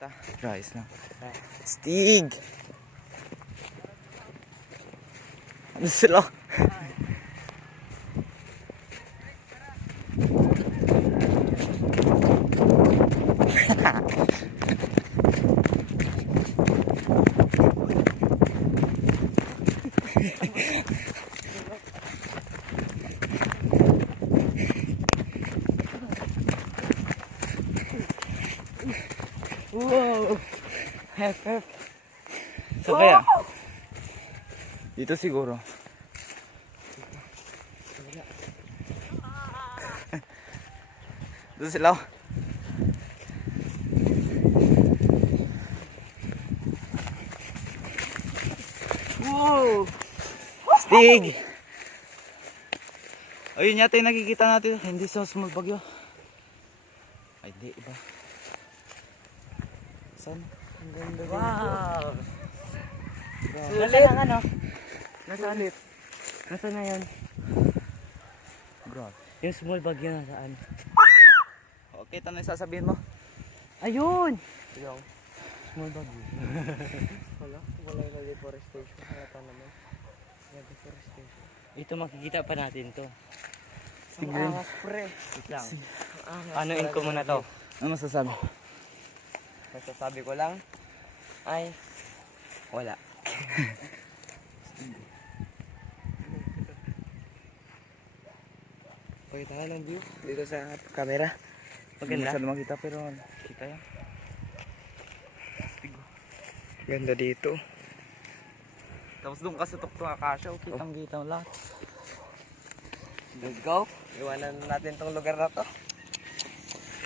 Rice lang. Stig! Ano sila? Wow! Hep. So kaya? Dito siguro. Doon sila. Wow! Stig! Ayun yata yung nakikita natin. Hindi sa small bagyo. Ay, hindi. Iba. Saan? Ang ganda. Wow! Nasaan ang ano? Nasaan? Nasaan na yan? Grabe. Yung small bagyo nasaan? Okay, tanong yung sasabihin mo. Ayun! Yung Small bagyo. Wala yung deforestation. Halata naman. Yung deforestation. Ito makikita pa natin to. Ang angas pre. Wait lang. Anuin ko muna to. Ano masasabi? Masasabi ko lang ay wala. Pakita ka ng view dito sa camera. Hindi Maganda. masyado makita pero kita yan. Ganda dito. Tapos doon ka sa tuktok akasya, kitang kita mo lahat. Let's go. Iwanan natin tong lugar na to.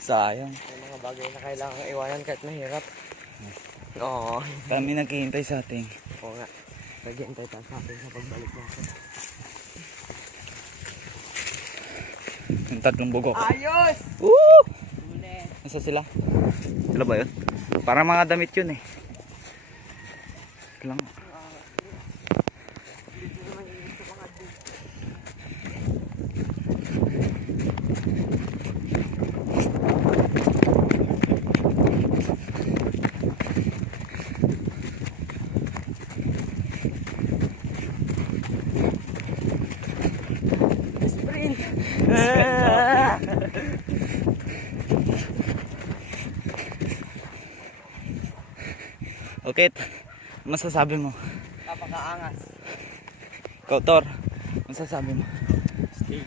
Sayang. May mga bagay na kailangan iwanan kahit mahirap. Oo. Kami naghihintay sa ating. Oo nga. Naghihintay tayo sa atin sa pagbalik natin. Yung tatlong bugok. Ayos! Woo! Ulit. Nasa sila? Sila ba yun? Parang mga damit yun eh. Lang. Sprint! Okay, masasabi mo? Napakaangas. Ikaw, Tor, masasabi mo? Steak.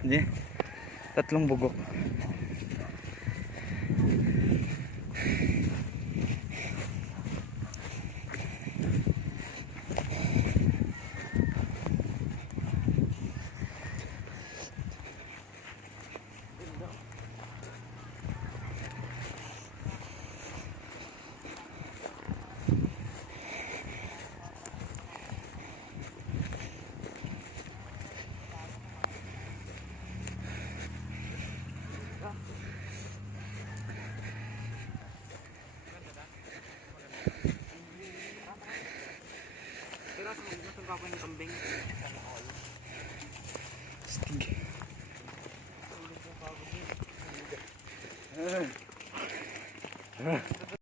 Hindi. Tatlong bugok. Stig.